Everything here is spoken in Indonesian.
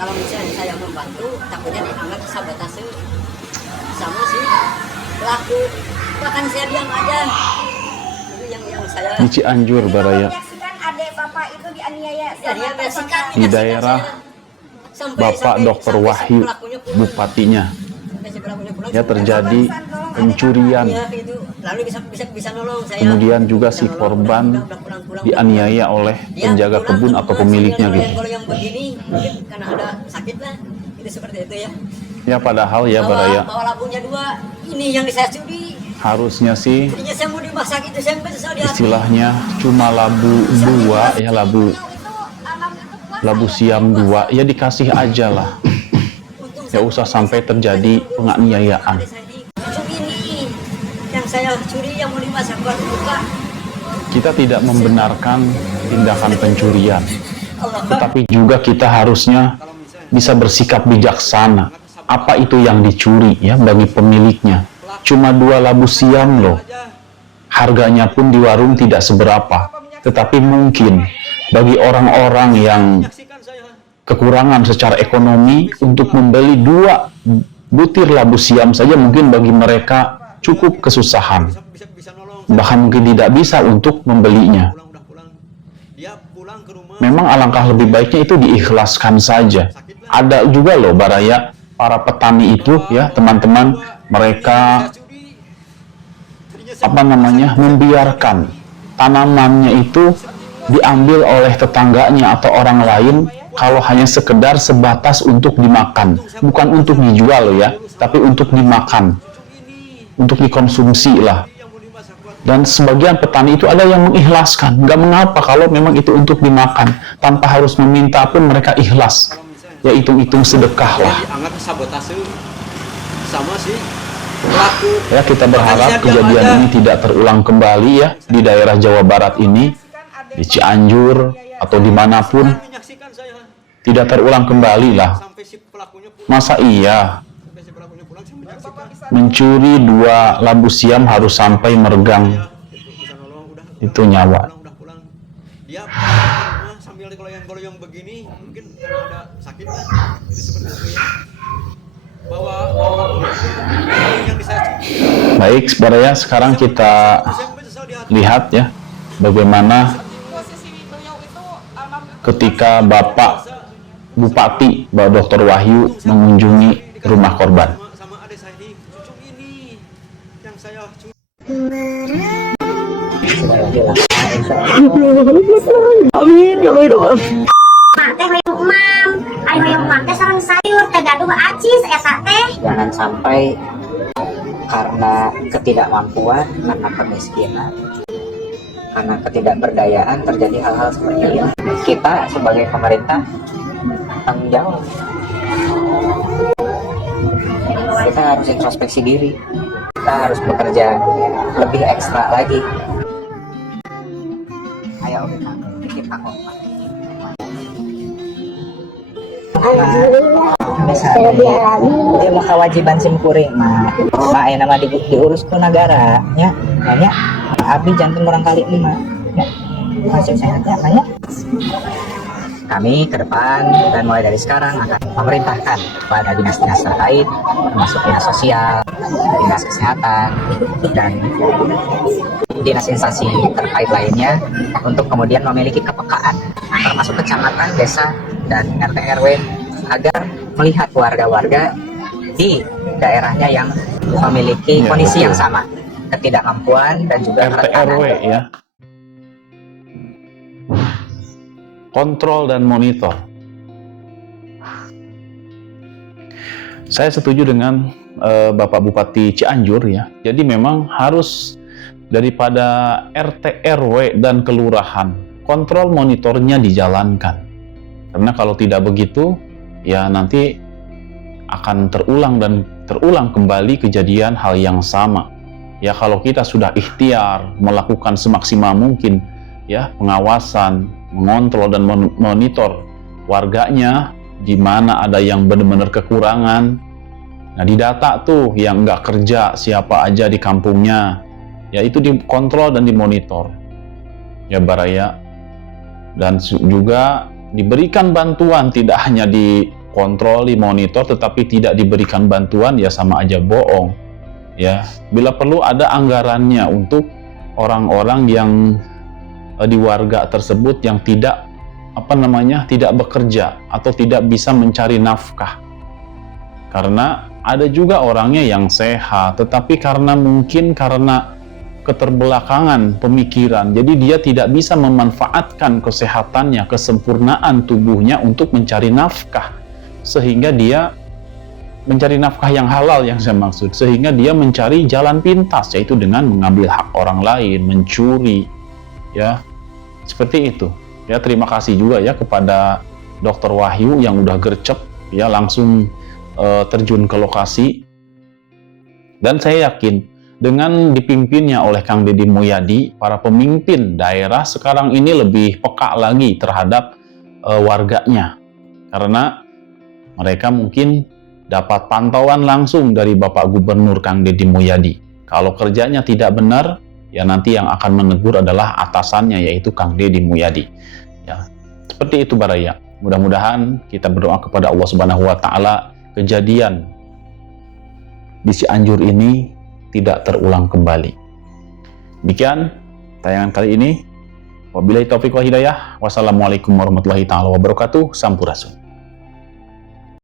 kalau misalnya saya membantu takutnya dianggap sabotase sama si pelaku, bahkan saya diam aja. Itu yang saya Di Cianjur, Baraya. Menyaksikan adik bapak itu dianiaya ya, dia menyaksikan Di daerah Bapak Dr. Wahyu, bupatinya, ya terjadi pencurian. Iya, itu. Lalu bisa nolong saya. Kemudian juga si korban dianiaya oleh penjaga kebun atau pemiliknya gitu. Kalau yang begini mungkin karena ada sakit lah, itu seperti itu ya. Ya padahal ya Baraya, Bawa labunya 2, ini yang saya curi. harusnya sih Jadinya saya mau dimasak itu, saya besar di hati. istilahnya cuma labu 2 ya, labu siam 2 ya dikasih aja lah. Ya usah sampai terjadi penganiayaan. Cucu ini yang saya curi yang mau dimasak baru buka. Kita tidak membenarkan tindakan pencurian, Allah. tetapi juga kita harusnya bisa bersikap bijaksana. Apa itu yang dicuri ya bagi pemiliknya? Cuma 2 labu siam loh. Harganya pun di warung tidak seberapa. Tetapi mungkin bagi orang-orang yang kekurangan secara ekonomi untuk membeli 2 butir labu siam saja mungkin bagi mereka cukup kesusahan. Bahkan mungkin tidak bisa untuk membelinya. Memang alangkah lebih baiknya itu diikhlaskan saja. Ada juga loh Baraya, para petani itu ya teman-teman, mereka membiarkan tanamannya itu diambil oleh tetangganya atau orang lain kalau hanya sekedar sebatas untuk dimakan, bukan untuk dijual loh ya, tapi untuk dimakan, untuk dikonsumsi lah. Dan sebagian petani itu ada yang mengikhlaskan, nggak mengapa kalau memang itu untuk dimakan, tanpa harus meminta pun mereka ikhlas. Ya hitung-hitung sedekah lah. Dianggap sabotase sama si pelaku. Ya kita berharap kejadian ini tidak terulang kembali ya di daerah Jawa Barat ini, di Cianjur atau dimanapun, tidak terulang kembali lah. Masa iya mencuri 2 labu siam harus sampai meregang itu nyawa. Dia sambil goyang-goyang begini mungkin karena ada sakit kan, itu seperti itu ya. Bawa yang bisa. Baik, Baraya, sekarang kita lihat ya bagaimana ketika Bapak Bupati, Bapak Dr. Wahyu mengunjungi rumah korban. Sama adik saya ini, cucu ini yang saya curi. Amin ya Allah. Mak teh hoyong emam, ai hoyong mak teh sareng sayur teh gaduh acis eta teh. Jangan sampai karena ketidakmampuan, karena kemiskinan, karena ketidakberdayaan terjadi hal-hal seperti ini. Kita sebagai pemerintah tanggung jawab. Kita harus introspeksi diri. Kita harus bekerja lebih ekstra lagi. Ayo kita kompak. Misalnya dia mau kewajiban simkuring mah nama diurus ke negara nya banyak abdi jantung kurang kali 5 ya masih sehatnya banyak. Kami ke depan dan mulai dari sekarang akan memerintahkan kepada dinas-dinas terkait termasuk dinas sosial, dinas kesehatan dan dinas instansi terkait lainnya untuk kemudian memiliki kepekaan termasuk kecamatan, desa dan RT RW agar melihat warga-warga di daerahnya yang memiliki kondisi yang sama, ketidakmampuan dan juga RT RW ya. Kontrol dan monitor. Saya setuju dengan Bapak Bupati Cianjur ya. Jadi memang harus daripada RT RW dan kelurahan, kontrol monitornya dijalankan. Karena kalau tidak begitu, ya nanti akan terulang kembali kejadian hal yang sama. Ya kalau kita sudah ikhtiar melakukan semaksimal mungkin ya pengawasan, mengontrol dan monitor warganya di mana ada yang benar-benar kekurangan. Nah didata tuh yang nggak kerja siapa aja di kampungnya, ya itu dikontrol dan dimonitor ya Baraya. Dan juga diberikan bantuan tidak hanya di dikontrol, dimonitor, tetapi tidak diberikan bantuan, ya sama aja bohong. Ya, bila perlu ada anggarannya untuk orang-orang yang di warga tersebut yang tidak tidak bekerja atau tidak bisa mencari nafkah. Karena ada juga orangnya yang sehat, tetapi karena keterbelakangan pemikiran, jadi dia tidak bisa memanfaatkan kesehatannya, kesempurnaan tubuhnya untuk mencari nafkah, sehingga dia mencari nafkah yang halal, yang saya maksud, sehingga dia mencari jalan pintas, yaitu dengan mengambil hak orang lain, mencuri, ya, seperti itu. Ya, terima kasih juga ya kepada Dr. Wahyu yang udah gercep, ya, langsung terjun ke lokasi. Dan saya yakin dengan dipimpinnya oleh Kang Deddy Mulyadi, para pemimpin daerah sekarang ini lebih peka lagi terhadap warganya, karena mereka mungkin dapat pantauan langsung dari Bapak Gubernur Kang Deddy Mulyadi. Kalau kerjanya tidak benar, ya nanti yang akan menegur adalah atasannya, yaitu Kang Deddy Mulyadi. Ya, seperti itu Baraya. Mudah-mudahan kita berdoa kepada Allah Subhanahu wa taala kejadian di Cianjur ini tidak terulang kembali. Demikian tayangan kali ini. Wabillahi taufiq wal hidayah. Wassalamualaikum warahmatullahi taala wabarakatuh. Sampurasun.